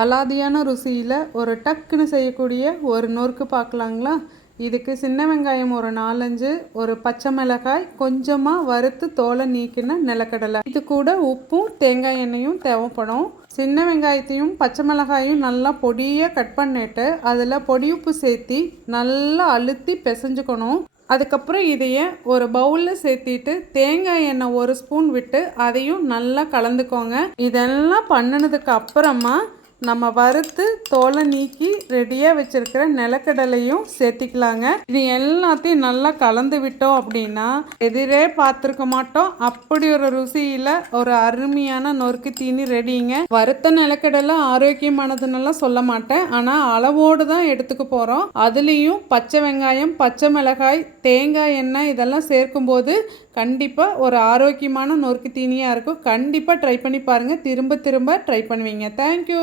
அலாதியான ருசியில் ஒரு டக்குன்னு செய்யக்கூடிய ஒரு நொறுக்கு பார்க்கலாங்களா? இதுக்கு சின்ன வெங்காயம் ஒரு நாலஞ்சு ஒரு பச்சை மிளகாய் கொஞ்சமாக வறுத்து தோலை நீக்கின நிலக்கடலை. இது கூட உப்பும் தேங்காய் எண்ணெயும் தேவைப்படும். சின்ன வெங்காயத்தையும் பச்சை மிளகாயும் நல்லா பொடியாக கட் பண்ணிட்டு அதில் பொடி உப்பு சேர்த்தி நல்லா அழுத்தி பிசைஞ்சுக்கணும். அதுக்கப்புறம் இதையே ஒரு பவுலில் சேர்த்திட்டு தேங்காய் எண்ணெய் ஒரு ஸ்பூன் விட்டு அதையும் நல்லா கலந்துக்கோங்க. இதெல்லாம் பண்ணினதுக்கு அப்புறமா நம்ம வறுத்து தோலை நீக்கி ரெடியாக வச்சுருக்கிற நிலக்கடலையும் சேர்த்திக்கலாங்க. இது எல்லாத்தையும் நல்லா கலந்து விட்டோம் அப்படின்னா எதிரே பார்த்துருக்க மாட்டோம். அப்படி ஒரு ருசியில் ஒரு அருமையான நொறுக்கு தீனி ரெடிங்க வறுத்த நிலக்கடலை ஆரோக்கியமானதுன்னெல்லாம் சொல்ல மாட்டேன். ஆனால் அளவோடு தான் எடுத்துக்க போகிறோம் அதுலேயும் பச்சை வெங்காயம் பச்சை மிளகாய் தேங்காய் எண்ணெய் இதெல்லாம் சேர்க்கும்போது கண்டிப்பாக ஒரு ஆரோக்கியமான நொறுக்கு தீனியாக இருக்கும். கண்டிப்பாக ட்ரை பண்ணி பாருங்கள் திரும்ப திரும்ப ட்ரை பண்ணுவீங்க. தேங்க்யூ